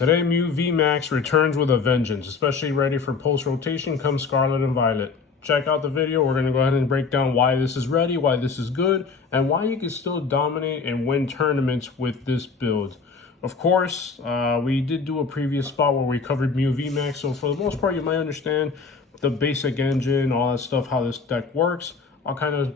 Today, Mew VMax returns with a vengeance, especially ready for post-rotation comes Scarlet and Violet. Check out the video. We're going to go ahead and break down why this is ready, why this is good, and why you can still dominate and win tournaments with this build. Of course, we did do a previous spot where we covered Mew VMax, so for the most part, you might understand the basic engine, all that stuff, how this deck works. I'll kind of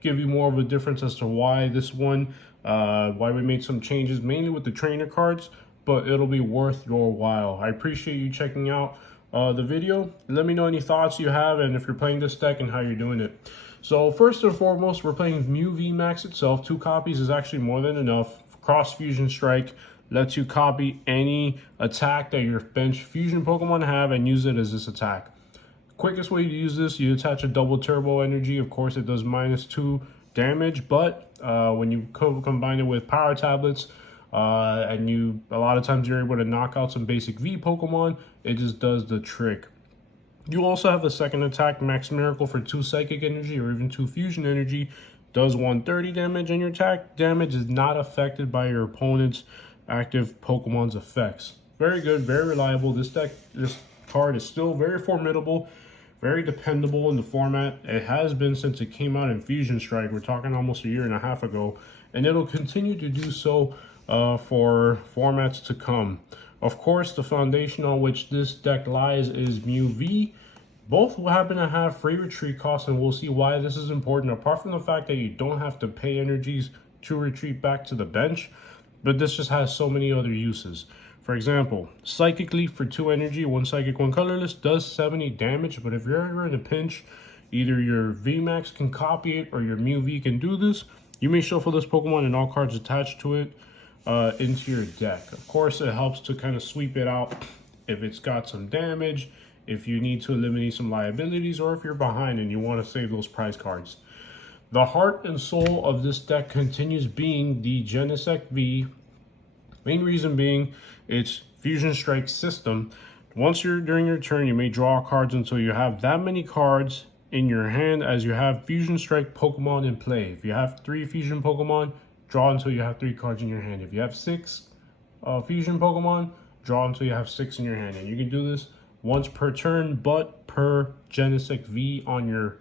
give you more of a difference as to why this one, why we made some changes, mainly with the trainer cards, but it'll be worth your while. I appreciate you checking out the video. Let me know any thoughts you have and if you're playing this deck and how you're doing it. So first and foremost, we're playing Mew VMax itself. 2 copies is actually more than enough. Cross Fusion Strike lets you copy any attack that your bench fusion Pokemon have and use it as this attack. Quickest way to use this, you attach a double turbo energy. Of course, it does -2 damage, but when you combine it with power tablets, and a lot of times you're able to knock out some basic V Pokemon, it just does the trick. You also have the second attack, Max Miracle, for 2 psychic energy or even 2 fusion energy, does 130 damage, and your attack damage is not affected by your opponent's active Pokemon's effects. Very good, very reliable. This card is still very formidable, very dependable in the format. It has been since it came out in Fusion Strike. We're talking almost a year and a half ago, and it'll continue to do so for formats to come. Of course, the foundation on which this deck lies is Mew V. Both will happen to have free retreat costs, and we'll see why this is important, apart from the fact that you don't have to pay energies to retreat back to the bench, but this just has so many other uses. For example, Psychic Leaf for 2 energy, 1 psychic, 1 colorless, does 70 damage, but if you're ever in a pinch, either your VMAX can copy it or your Mew V can do this. You may shuffle this Pokemon and all cards attached to it into your deck. Of course, it helps to kind of sweep it out if it's got some damage, if you need to eliminate some liabilities, or if you're behind and you want to save those prize cards. The heart and soul of this deck continues being the Genesect V. Main reason being its Fusion Strike system. Once during your turn, you may draw cards until you have that many cards in your hand as you have Fusion Strike Pokemon in play. If you have 3 Fusion Pokemon, draw until you have 3 cards in your hand. If you have 6 Fusion Pokemon, draw until you have 6 in your hand. And you can do this once per turn, but per Genesect V on your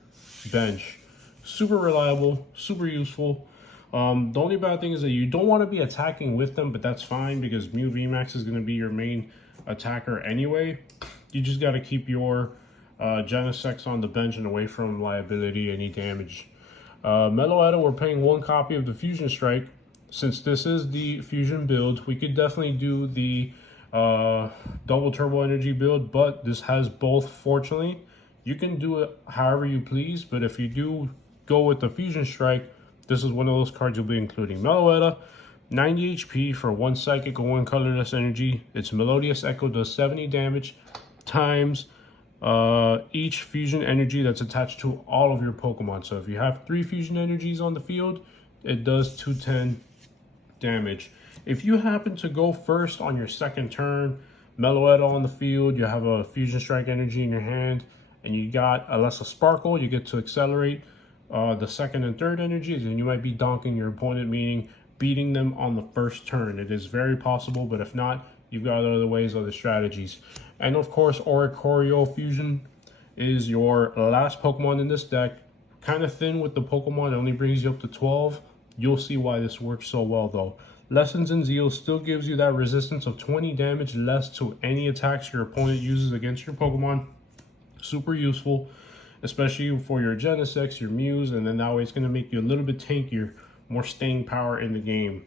bench. Super reliable, super useful. The only bad thing is that you don't want to be attacking with them, but that's fine because Mew VMax is going to be your main attacker anyway. You just got to keep your Genesects on the bench and away from liability, any damage. Meloetta, we're paying 1 copy of the Fusion Strike. Since this is the Fusion build, we could definitely do the double turbo energy build, but this has both. Fortunately, you can do it however you please, but if you do go with the Fusion Strike, this is one of those cards you'll be including. Meloetta, 90 HP for 1 psychic or 1 colorless energy. Its Melodious Echo does 70 damage times each fusion energy that's attached to all of your Pokemon. So if you have 3 fusion energies on the field, it does 210 damage. If you happen to go first on your second turn, Meloetta on the field, you have a Fusion Strike energy in your hand, and you got a Sparkle, you get to accelerate the second and third energies, and you might be donking your opponent, meaning beating them on the first turn. It is very possible, but if not, you've got other ways, other strategies. And of course, Oricorio Fusion is your last Pokemon in this deck. Kind of thin with the Pokemon, it only brings you up to 12. You'll see why this works so well though. Lessons in Zeal still gives you that resistance of 20 damage less to any attacks your opponent uses against your Pokemon. Super useful, especially for your Genesects, your Mews, and then that way it's going to make you a little bit tankier, more staying power in the game.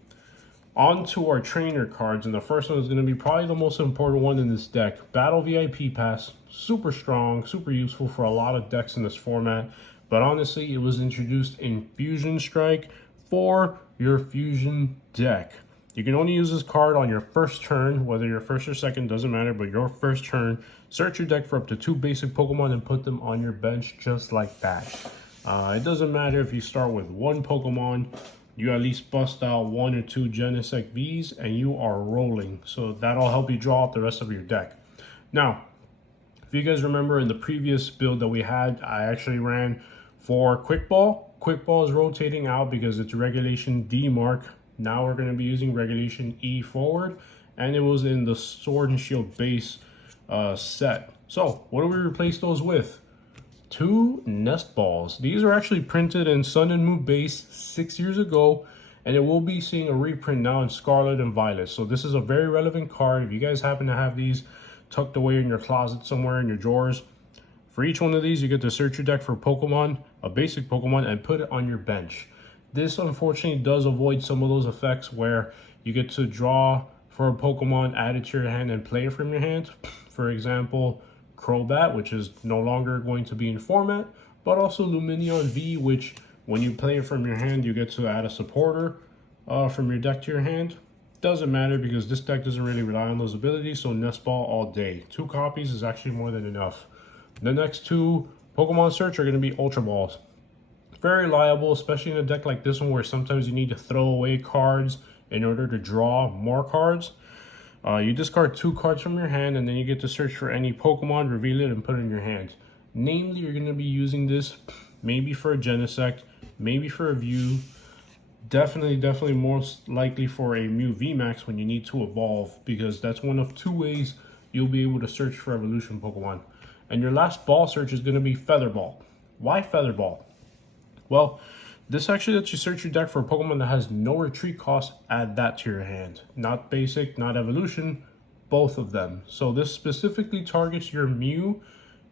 On to our trainer cards, and the first one is going to be probably the most important one in this deck. Battle VIP Pass, super strong, super useful for a lot of decks in this format, but honestly, it was introduced in Fusion Strike for your Fusion deck. You can only use this card on your first turn, whether your first or second, doesn't matter, but your first turn. Search your deck for up to 2 basic Pokemon and put them on your bench just like that. It doesn't matter if you start with 1 Pokemon, you at least bust out 1 or 2 Genesect Vs and you are rolling. So that'll help you draw out the rest of your deck. Now, if you guys remember in the previous build that we had, I actually ran for Quick Ball. Quick Ball is rotating out because it's Regulation D mark. Now we're going to be using Regulation E forward, and it was in the Sword and Shield base set. So what do we replace those with? 2 nest balls. These are actually printed in Sun and Moon base 6 years ago, and it will be seeing a reprint now in Scarlet and Violet. So this is a very relevant card. If you guys happen to have these tucked away in your closet somewhere in your drawers, for each one of these, you get to search your deck for Pokemon, a basic Pokemon, and put it on your bench. This, unfortunately, does avoid some of those effects where you get to draw for a Pokemon, add it to your hand, and play it from your hand. For example, Crobat, which is no longer going to be in format, but also Lumineon V, which when you play it from your hand, you get to add a supporter from your deck to your hand. Doesn't matter because this deck doesn't really rely on those abilities, so Nest Ball all day. 2 copies is actually more than enough. The next 2 Pokemon Search are going to be Ultra Balls. Very reliable, especially in a deck like this one where sometimes you need to throw away cards in order to draw more cards. You discard 2 cards from your hand, and then you get to search for any Pokemon, reveal it, and put it in your hand. Namely, you're going to be using this maybe for a Genesect, maybe for a View, definitely most likely for a Mew VMax when you need to evolve, because that's one of 2 ways you'll be able to search for evolution Pokemon. And your last ball search is going to be Feather Ball. Why Feather Ball? Well, this actually lets you search your deck for a Pokemon that has no retreat cost. Add that to your hand. Not basic, not evolution, both of them. So this specifically targets your Mew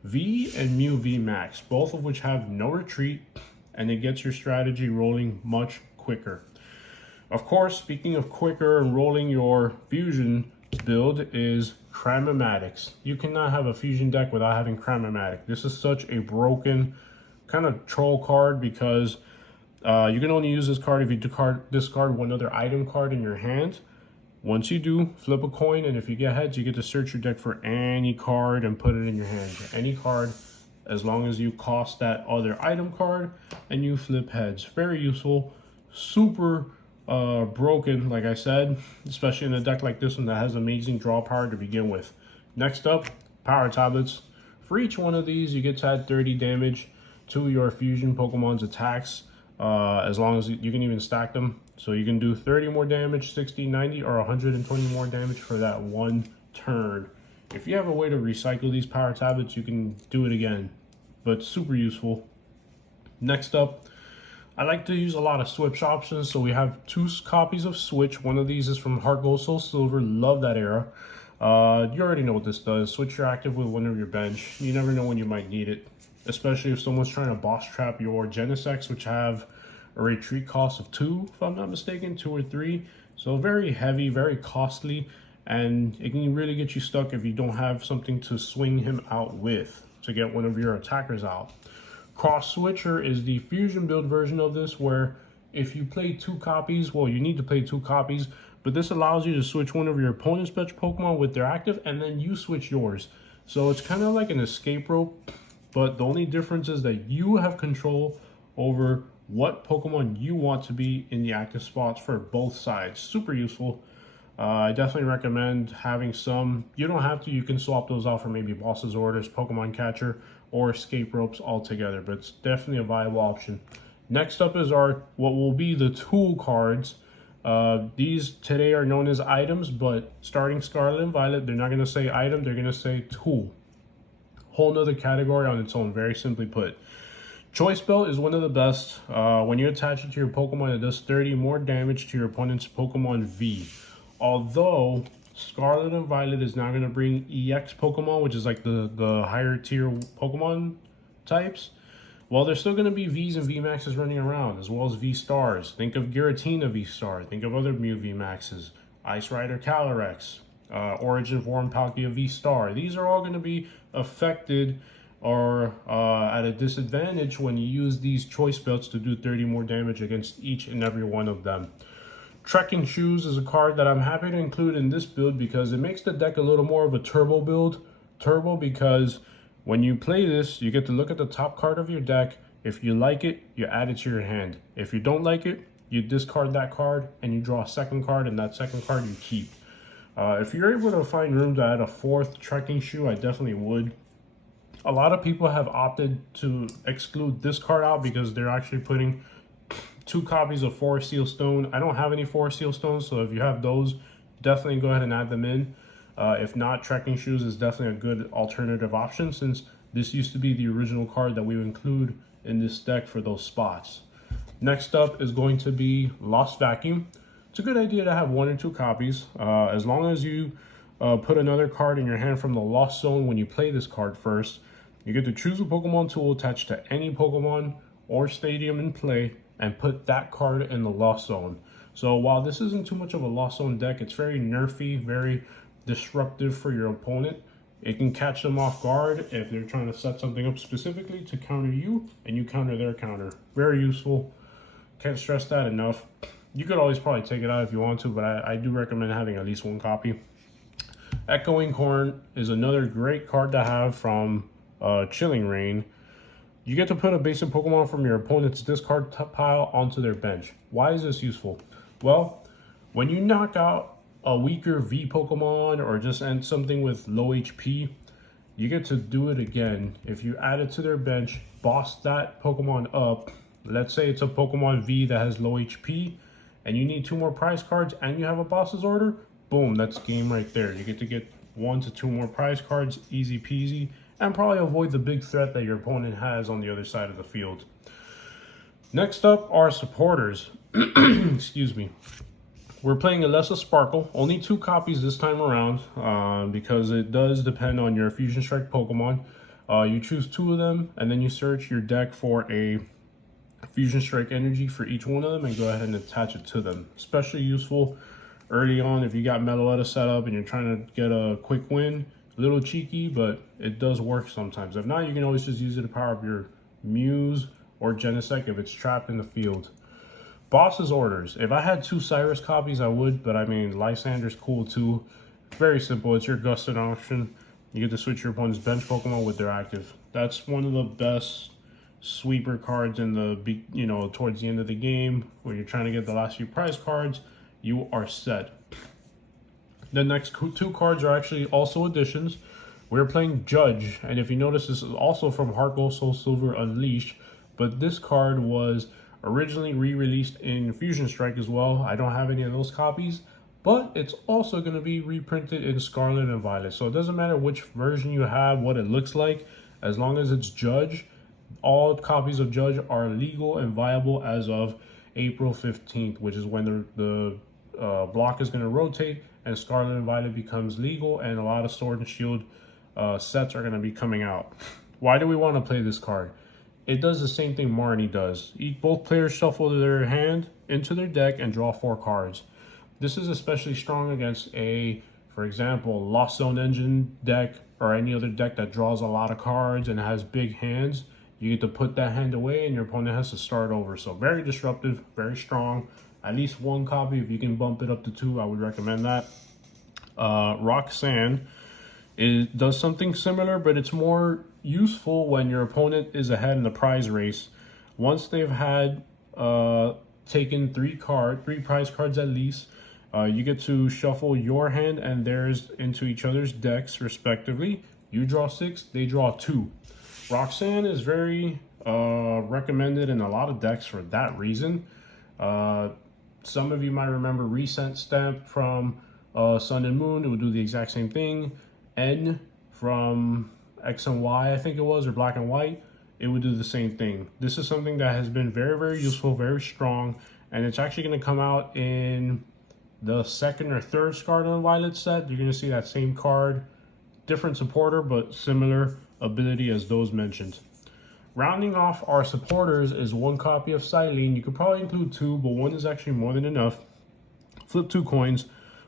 V and Mew VMax, both of which have no retreat, and it gets your strategy rolling much quicker. Of course, speaking of quicker and rolling your fusion build is Cram-O-Matics. You cannot have a fusion deck without having Cram-O-Matic. This is such a broken kind of troll card because you can only use this card if you discard one other item card in your hand. Once you do, flip a coin, and if you get heads, you get to search your deck for any card and put it in your hand. Any card, as long as you cost that other item card and you flip heads. Very useful, super broken, like I said, especially in a deck like this one that has amazing draw power to begin with. Next up, Power Tablets. For each one of these, you get to add 30 damage to your fusion Pokemon's attacks, as long as you can even stack them. So you can do 30 more damage, 60, 90, or 120 more damage for that one turn. If you have a way to recycle these Power Tablets, you can do it again, but super useful. Next up, I like to use a lot of Switch options, so we have 2 copies of Switch. One of these is from Heart Gold Soul Silver. Love that era. You already know what this does. Switch your active with one of your bench. You never know when you might need it, especially if someone's trying to boss trap your Genesects, which have a retreat cost of 2, if I'm not mistaken, 2 or 3. So very heavy, very costly, and it can really get you stuck if you don't have something to swing him out with to get one of your attackers out. Cross Switcher is the fusion build version of this, where if you play 2 copies, well, you need to play 2 copies, but this allows you to switch one of your opponent's bench Pokemon with their active, and then you switch yours. So it's kind of like an escape rope, but the only difference is that you have control over what Pokemon you want to be in the active spots for both sides. Super useful. I definitely recommend having some. You don't have to. You can swap those out for maybe Boss's Orders, Pokemon Catcher, or Escape Ropes altogether, but it's definitely a viable option. Next up is what will be the tool cards. These today are known as items, but starting Scarlet and Violet, they're not going to say item, they're going to say tool. Whole nother category on its own, very simply put. Choice Belt is one of the best. When you attach it to your Pokemon, it does 30 more damage to your opponent's Pokemon V. Although Scarlet and Violet is now going to bring EX Pokemon, which is like the higher tier Pokemon types. Well, there's still going to be Vs and VMAXs running around, as well as V-Stars. Think of Giratina V-Star. Think of other Mew VMAXs. Ice Rider Calyrex. Origin Form Palkia V-Star. These are all going to be affected or at a disadvantage when you use these choice belts to do 30 more damage against each and every one of them. Trekking Shoes is a card that I'm happy to include in this build because it makes the deck a little more of a turbo build. Turbo because when you play this, you get to look at the top card of your deck. If you like it, you add it to your hand. If you don't like it, you discard that card and you draw a second card, and that second card you keep. If you're able to find room to add a 4th Trekking Shoe, I definitely would. A lot of people have opted to exclude this card out because they're actually putting 2 copies of Forest Seal Stone. I don't have any Forest Seal Stones, so if you have those, definitely go ahead and add them in. If not, trekking shoes is definitely a good alternative option, since this used to be the original card that we would include in this deck for those spots. Next up is going to be Lost Vacuum. It's a good idea to have 1 or 2 copies, as long as you put another card in your hand from the Lost Zone when you play this card first. You get to choose a Pokemon tool attached to any Pokemon or stadium in play and put that card in the Lost Zone. So while this isn't too much of a Lost Zone deck, it's very nerfy, very disruptive for your opponent. It can catch them off guard if they're trying to set something up specifically to counter you and you counter their counter. Very useful. Can't stress that enough. You could always probably take it out if you want to, but I do recommend having at least 1 copy. Echoing Horn is another great card to have from Chilling Reign. You get to put a basic Pokemon from your opponent's discard pile onto their bench. Why is this useful? Well, when you knock out a weaker V Pokemon or just end something with low HP, you get to do it again. If you add it to their bench, boss that Pokemon up. Let's say it's a Pokemon V that has low HP and you need 2 more prize cards and you have a boss's order, boom, that's game right there. You get to get 1 to 2 more prize cards, easy peasy, and probably avoid the big threat that your opponent has on the other side of the field. Next up are supporters. Excuse me. We're playing Alessa Sparkle, only 2 copies this time around, because it does depend on your Fusion Strike Pokemon. You choose 2 of them, and then you search your deck for a Fusion Strike energy for each one of them and go ahead and attach it to them. Especially useful early on if you got Meloetta set up and you're trying to get a quick win. A little cheeky, but it does work sometimes. If not, you can always just use it to power up your Mews or Genesect if it's trapped in the field. Boss's orders. If I had 2 Cyrus copies, I would, but I mean, Lysander's cool too. Very simple. It's your gusted option. You get to switch your opponent's bench Pokemon with their active. That's one of the best sweeper cards in the, towards the end of the game where you're trying to get the last few prize cards. You are set. The next 2 cards are actually also additions. We're playing Judge, and if you notice, this is also from Heart Gold Soul Silver Unleashed, but this card was originally re-released in Fusion Strike as well. I don't have any of those copies, but it's also going to be reprinted in Scarlet and Violet. So it doesn't matter which version you have, what it looks like, as long as it's Judge. All copies of Judge are legal and viable as of April 15th, which is when the block is going to rotate and Scarlet and Violet becomes legal, and a lot of Sword and Shield sets are going to be coming out. Why do we want to play this card? It does the same thing Marnie does. Both players shuffle their hand into their deck and draw 4 cards. This is especially strong against for example, Lost Zone Engine deck or any other deck that draws a lot of cards and has big hands. You get to put that hand away and your opponent has to start over. So very disruptive, very strong. At least 1 copy. If you can bump it up to 2, I would recommend that. Roxanne, it does something similar, but it's more useful when your opponent is ahead in the prize race. Once they've had taken 3 prize cards at least, you get to shuffle your hand and theirs into each other's decks respectively. You draw 6, they draw 2. Roxanne is very recommended in a lot of decks for that reason. Some of you might remember Recent Stamp from Sun and Moon. It would do the exact same thing. N from X and Y, I think it was, or Black and White. It would do the same thing. This is something that has been very, very useful, very strong, and it's actually going to come out in the 2nd or 3rd Scarlet and Violet set. You're going to see that same card, different supporter, but similar ability as those mentioned. Rounding off our supporters is 1 copy of Silene. You could probably include 2, but 1 is actually more than enough. Flip 2 coins.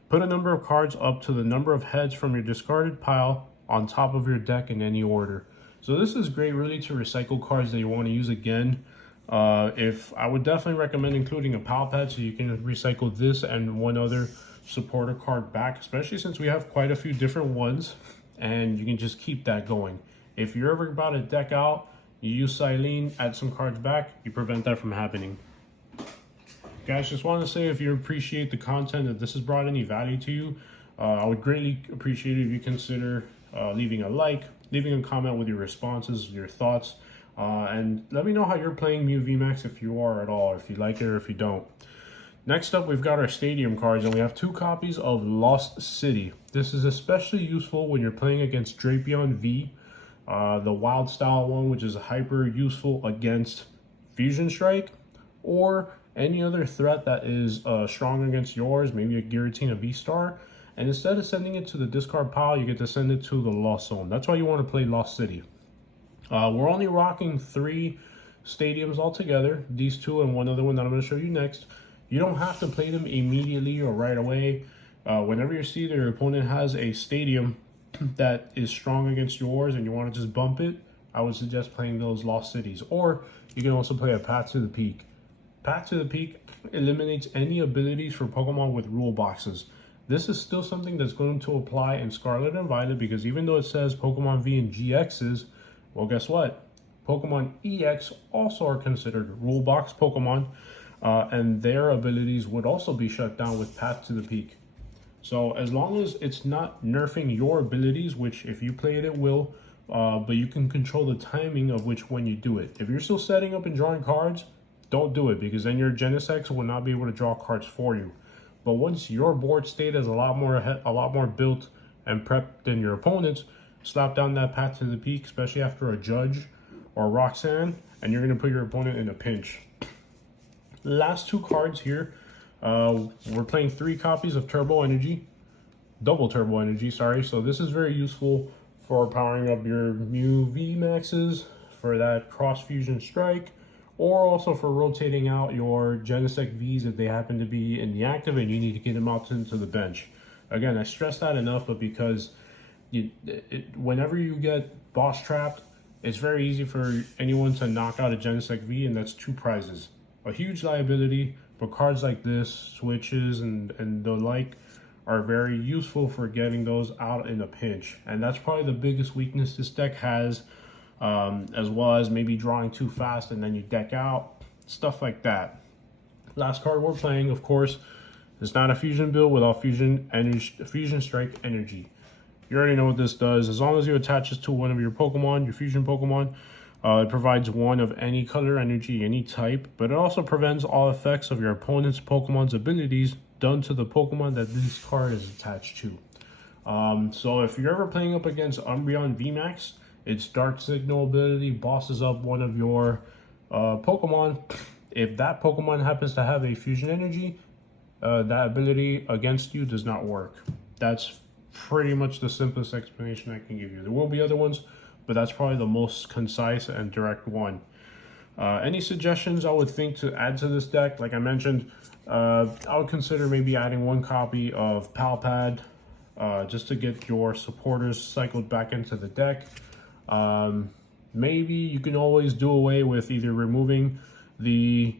Put a number of cards up to the number of heads from your discarded pile on top of your deck in any order. So this is great really to recycle cards that you want to use again. I would definitely recommend including a pal pad so you can recycle this and 1 other supporter card back, especially since we have quite a few different ones, and you can just keep that going. If you're ever about to deck out, you use Silene, add some cards back, you prevent that from happening. Guys, just want to say if you appreciate the content, if this has brought any value to you, I would greatly appreciate it if you consider leaving a like, leaving a comment with your responses, your thoughts, and let me know how you're playing Mew VMax, if you are at all, if you like it or if you don't. Next up, we've got our stadium cards, and we have 2 copies of Lost City. This is especially useful when you're playing against Drapion V, the wild style one, which is hyper useful against Fusion Strike, or any other threat that is strong against yours, maybe a Giratina V-Star. And instead of sending it to the discard pile, you get to send it to the Lost Zone. That's why you want to play Lost City. We're only rocking 3 stadiums altogether, these 2 and one other one that I'm going to show you next. You don't have to play them immediately or right away. Whenever you see that your opponent has a stadium that is strong against yours and you want to just bump it, I would suggest playing those Lost Cities. Or you can also play a Path to the Peak. Path to the Peak eliminates any abilities for Pokemon with rule boxes. This is still something that's going to apply in Scarlet and Violet, because even though it says Pokemon V and GXs, well, guess what? Pokemon EX also are considered rule box Pokemon, and their abilities would also be shut down with Path to the Peak. So as long as it's not nerfing your abilities, which if you play it, it will, but you can control the timing of which when you do it. If you're still setting up and drawing cards, don't do it, because then your Genesect will not be able to draw cards for you. But once your board state is a lot more built and prepped than your opponent's, slap down that Path to the Peak, especially after a Judge or Roxanne, and you're going to put your opponent in a pinch. Last 2 cards here, we're playing 3 copies of Double Turbo Energy, sorry. So this is very useful for powering up your Mew VMaxes for that Cross Fusion Strike, or also for rotating out your Genesect Vs if they happen to be in the active and you need to get them out into the bench. Again, I stress that enough, but because whenever you get boss trapped, it's very easy for anyone to knock out a Genesect V, and that's 2 prizes. A huge liability, but cards like this, switches and the like, are very useful for getting those out in a pinch. And that's probably the biggest weakness this deck has, as well as maybe drawing too fast and then you deck out, stuff like that. Last card we're playing, of course, is not a fusion build without Fusion Strike Energy. You already know what this does. As long as you attach this to one of your Pokemon, your fusion Pokemon, it provides 1 of any color energy, any type, but it also prevents all effects of your opponent's Pokemon's abilities done to the Pokemon that this card is attached to. So if you're ever playing up against Umbreon VMax, its Dark Signal ability bosses up one of your Pokemon. If that Pokemon happens to have a fusion energy, that ability against you does not work. That's pretty much the simplest explanation I can give you. There will be other ones, but that's probably the most concise and direct one. Any suggestions I would think to add to this deck? Like I mentioned, I would consider maybe adding 1 copy of Palpad, just to get your supporters cycled back into the deck. Maybe you can always do away with either removing the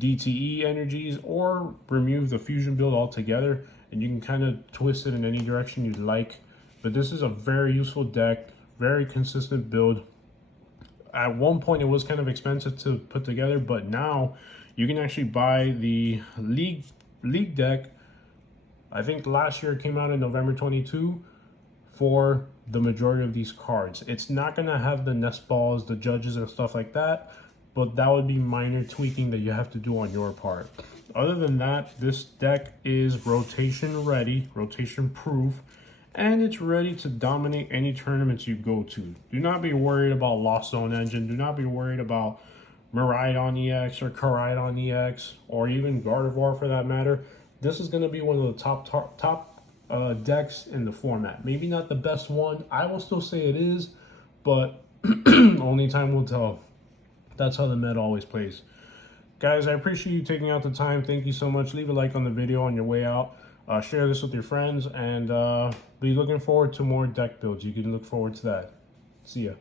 DTE energies or remove the fusion build altogether, and you can kind of twist it in any direction you'd like. But this is a very useful deck, very consistent build. At one point it was kind of expensive to put together, but now you can actually buy the league deck. I think last year it came out in November 22 for the majority of these cards. It's not going to have the nest balls, the judges and stuff like that, but that would be minor tweaking that you have to do on your part. Other than that, this deck is rotation ready, rotation proof, and it's ready to dominate any tournaments you go to. Do not be worried about Lost Zone Engine. Do not be worried about Miraidon EX or Koraidon EX, or even Gardevoir for that matter. This is going to be one of the top decks in the format. Maybe not the best one. I will still say it is, but only time will tell. That's how the meta always plays. Guys, I appreciate you taking out the time. Thank you so much. Leave a like on the video on your way out. Share this with your friends, and be looking forward to more deck builds. You can look forward to that. See ya.